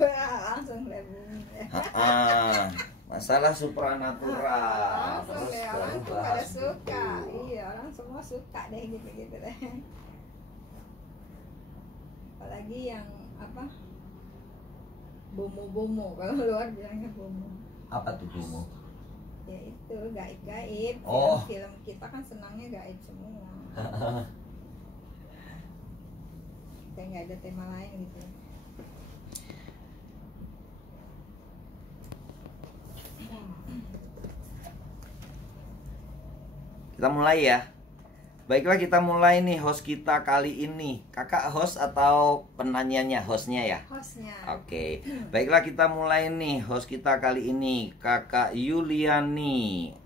langsung deh bumi. Masalah supranatural. Langsung Terus deh, baru orang tuh pada bahas suka. buku. Iya, orang semua suka deh gitu-gitu deh. Apalagi yang apa? Bomo-bomo, kalau luar bilangnya bomo. Apa tuh Bumo? Ya itu gaib-gaib. Oh. Film kita kan senangnya gaib semua. Kayak nggak ada tema lain gitu. Kita mulai ya. Baiklah, kita mulai nih host kita kali ini. Kakak host atau penanyanya hostnya ya? Hostnya. Oke. Baiklah, kita mulai nih host kita kali ini, Kakak Yuliani,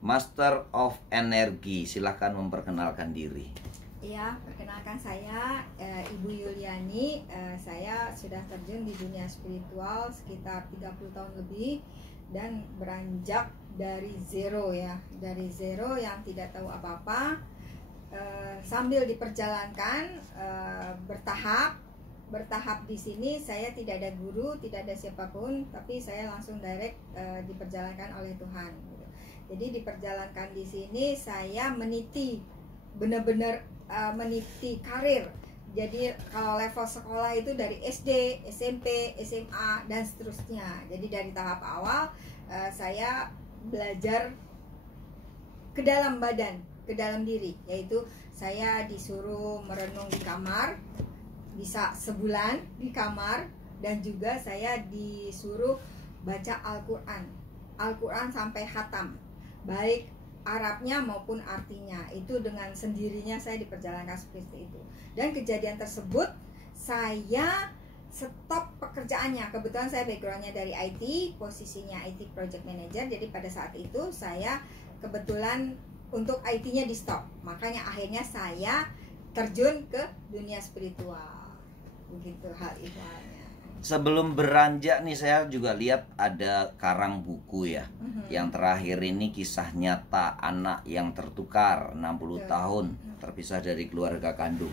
Master of Energy. Silahkan memperkenalkan diri. Iya, perkenalkan saya Ibu Yuliani. Saya sudah terjun di dunia spiritual sekitar 30 tahun lebih dan beranjak dari zero ya, dari zero yang tidak tahu apa-apa, sambil diperjalankan bertahap di sini. Saya tidak ada guru, tidak ada siapapun, tapi saya langsung direct diperjalankan oleh Tuhan. Jadi diperjalankan di sini saya meniti, benar-benar meniti karir. Jadi kalau level sekolah itu dari SD, SMP, SMA dan seterusnya. Jadi dari tahap awal saya belajar ke dalam badan, ke dalam diri, yaitu saya disuruh merenung di kamar, bisa sebulan di kamar, dan juga saya disuruh baca Al-Quran sampai khatam, baik Arabnya maupun artinya. Itu dengan sendirinya saya diperjalankan seperti itu. Dan kejadian tersebut saya stop pekerjaannya. Kebetulan saya backgroundnya dari IT, posisinya IT Project Manager. Jadi pada saat itu saya kebetulan untuk IT-nya di stop. Makanya akhirnya saya terjun ke dunia spiritual. Begitu hal ihwalnya. Sebelum beranjak nih, saya juga lihat ada karang buku ya. Yang terakhir ini kisah nyata anak yang tertukar 60 tahun terpisah dari keluarga kandung.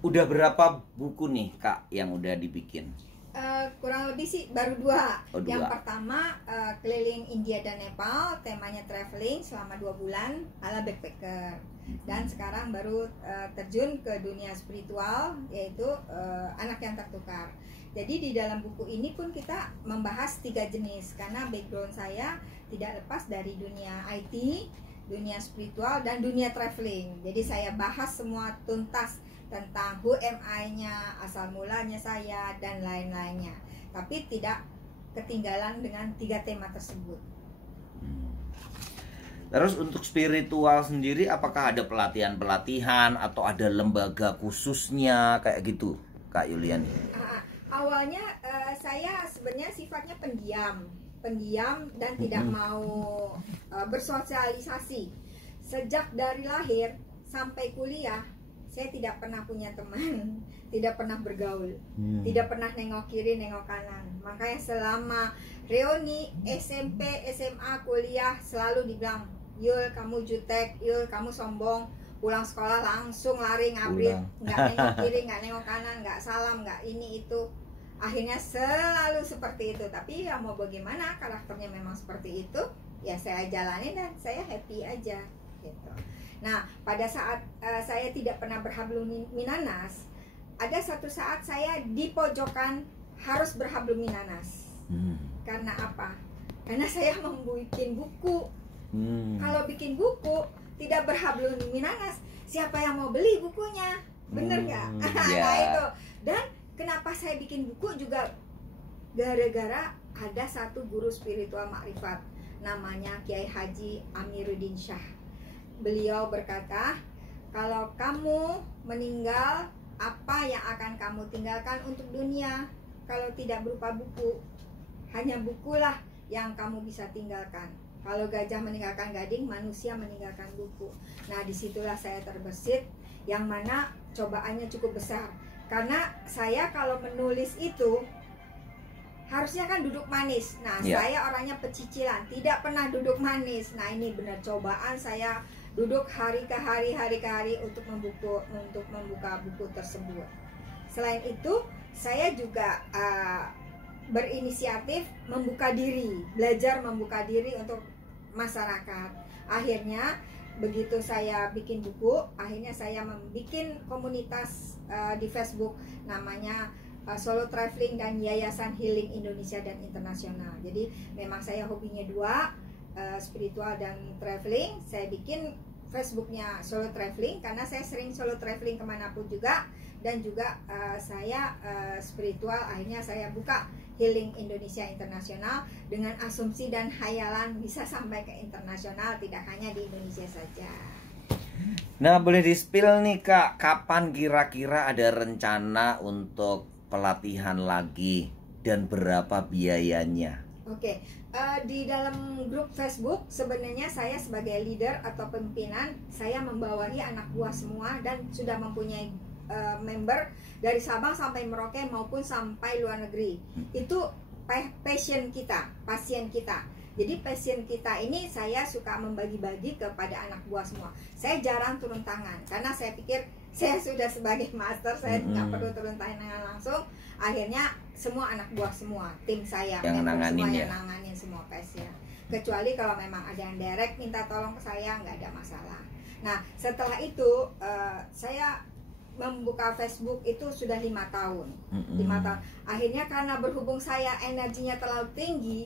Udah berapa buku nih Kak yang udah dibikin? Kurang lebih sih baru 2. Oh, 2. Yang pertama keliling India dan Nepal, temanya traveling selama 2 bulan ala backpacker. Dan sekarang baru terjun ke dunia spiritual, yaitu anak yang tertukar. Jadi di dalam buku ini pun kita membahas 3 jenis, karena background saya tidak lepas dari dunia IT, dunia spiritual, dan dunia traveling. Jadi saya bahas semua tuntas tentang who am I-nya, asal mulanya saya, dan lain-lainnya. Tapi tidak ketinggalan dengan 3 tema tersebut. Terus untuk spiritual sendiri, apakah ada pelatihan-pelatihan atau ada lembaga khususnya kayak gitu Kak Yuliani? Awalnya saya sebenarnya sifatnya pendiam dan tidak mau bersosialisasi. Sejak dari lahir sampai kuliah saya tidak pernah punya teman, tidak pernah bergaul, tidak pernah nengok kiri, nengok kanan. Makanya selama reuni SMP, SMA, kuliah selalu dibilang, Yul kamu jutek, Yul kamu sombong. Pulang sekolah langsung lari ngabrit, nggak nengok kiri, nggak nengok kanan, nggak salam, nggak ini itu. Akhirnya selalu seperti itu. Tapi ya mau bagaimana, karakternya memang seperti itu, ya saya jalani dan saya happy aja gitu. Nah pada saat saya tidak pernah berhablum minanas, ada satu saat saya di pojokan harus berhablum minanas. Karena apa? Karena saya membuat buku. Kalau bikin buku tidak berhablum minanas, siapa yang mau beli bukunya? Bener nggak? Nah itu. Dan kenapa saya bikin buku juga gara-gara ada satu guru spiritual makrifat, namanya Kiai Haji Amiruddin Shah. Beliau berkata, kalau kamu meninggal, apa yang akan kamu tinggalkan untuk dunia? Kalau tidak berupa buku, hanya bukulah yang kamu bisa tinggalkan. Kalau gajah meninggalkan gading, manusia meninggalkan buku. Nah disitulah saya terbesit, yang mana cobaannya cukup besar. Karena saya kalau menulis itu harusnya kan duduk manis. Nah saya orangnya pecicilan, tidak pernah duduk manis. Nah ini benar cobaan, saya duduk hari ke hari untuk membuka buku tersebut. Selain itu saya juga berinisiatif membuka diri, belajar membuka diri untuk masyarakat. Akhirnya begitu saya bikin buku, akhirnya saya membuat komunitas di Facebook namanya Solo Traveling dan Yayasan Healing Indonesia dan Internasional. Jadi memang saya hobinya dua, spiritual dan traveling. Saya bikin Facebooknya Solo Traveling karena saya sering solo traveling kemanapun juga, dan juga saya spiritual. Akhirnya saya buka Healing Indonesia Internasional dengan asumsi dan hayalan bisa sampai ke internasional, tidak hanya di Indonesia saja. Nah, boleh di-spill nih Kak, kapan kira-kira ada rencana untuk pelatihan lagi dan berapa biayanya? Oke, di dalam grup Facebook sebenarnya saya sebagai leader atau pimpinan, saya membawahi anak buah semua dan sudah mempunyai member dari Sabang sampai Merauke maupun sampai luar negeri. Itu passion kita, pasien kita. Jadi passion kita ini saya suka membagi-bagi kepada anak buah semua. Saya jarang turun tangan karena saya pikir saya sudah sebagai master, saya nggak perlu turun tangan langsung. Akhirnya semua anak buah semua, tim saya yang nanganin semua ya, yang nanganin semua passion. Kecuali kalau memang ada yang direct minta tolong ke saya, nggak ada masalah. Nah setelah itu saya membuka Facebook itu sudah 5 tahun. 5 tahun. Akhirnya karena berhubung saya energinya terlalu tinggi,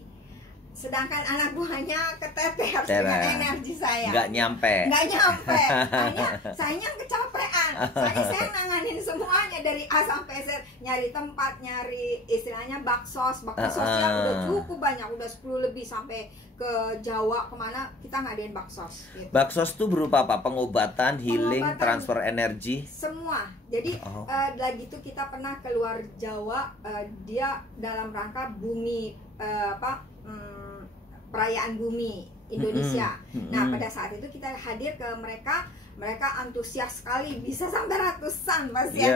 sedangkan anak buahnya keteter dengan energi saya, nggak nyampe. Akhirnya saya kecapean. Saya nanganin semuanya dari A sampai Z, nyari tempat, nyari istilahnya baksos yang udah cukup banyak, udah 10 lebih, sampai ke Jawa kemana kita ngadain baksos gitu. Baksos tuh berupa apa? Pengobatan, healing, transfer energi, semua. Jadi lagi itu kita pernah keluar Jawa, dia dalam rangka bumi perayaan bumi Indonesia. Nah pada saat itu kita hadir ke mereka, mereka antusias sekali, bisa sampai ratusan pasien.